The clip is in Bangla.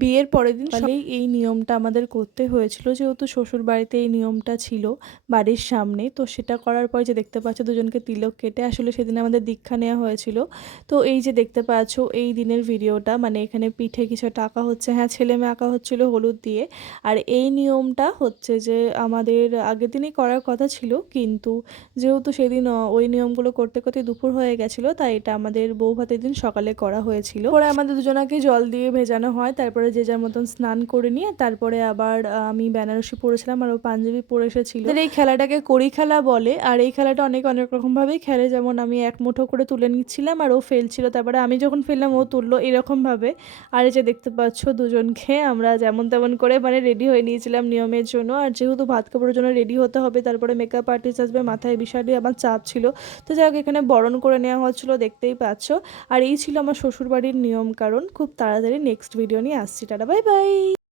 বিয়ের পরের দিন সকালেই এই নিয়মটা আমাদের করতে হয়েছিল, যেহেতু শ্বশুর বাড়িতে এই নিয়মটা ছিল বাড়ির সামনে। তো সেটা করার পর যে দেখতে পাচ্ছ দুজনকে তিলক কেটে, আসলে সেদিন আমাদের দীক্ষা নেওয়া হয়েছিল। তো এই যে দেখতে পাচ্ছ এই দিনের ভিডিওটা, মানে এখানে পিঠে কিছু একটা আঁকা হচ্ছে, হ্যাঁ ছেলে মেয়ে আঁকা হচ্ছিল হলুদ দিয়ে। আর এই নিয়মটা হচ্ছে যে আমাদের আগের দিনই করার কথা ছিল, কিন্তু যেহেতু সেদিন ওই নিয়মগুলো করতে করতে দুপুর হয়ে গেছিলো, তাই এটা আমাদের বউ ভাতের দিন সকালে করা হয়েছিল। পরে আমাদের দুজনাকে জল দিয়ে ভেজানো হয়, তারপরে যে যার মতন স্নান করে নিয়ে তারপরে আবার আমি বেনারসি পরেছিলাম আর ও পাঞ্জাবি পরে এসেছিল। এই খেলাটাকে কড়ি খেলা বলে, আর এই খেলাটা অনেক রকম ভাবেই খেলে। যেমন আমি এক মুঠো করে তুলে নিচ্ছিলাম আর ও ফেলছিল, তারপরে আমি যখন ফেললাম ও তুললো, এরকম ভাবে। আর এই যে দেখতে পাচ্ছ দুজনকে আমরা যেমন তেমন করে মানে রেডি হয়ে নিয়েছিলাম নিয়মের জন্য। আর যেহেতু ভাত খাবারের জন্য রেডি হতে হবে, তারপরে মেকআপ আর্টিস্ট আসবে, মাথায় বিশালই আমার চাপ ছিল। তো যাই হোক, এখানে বরণ করে নেওয়া হচ্ছিলো, দেখতেই পাচ্ছ। আর এই ছিল আমার শ্বশুরবাড়ির নিয়ম কারণ। খুব তাড়াতাড়ি নেক্সট ভিডিও নিয়ে আসছি। Tata, bye bye.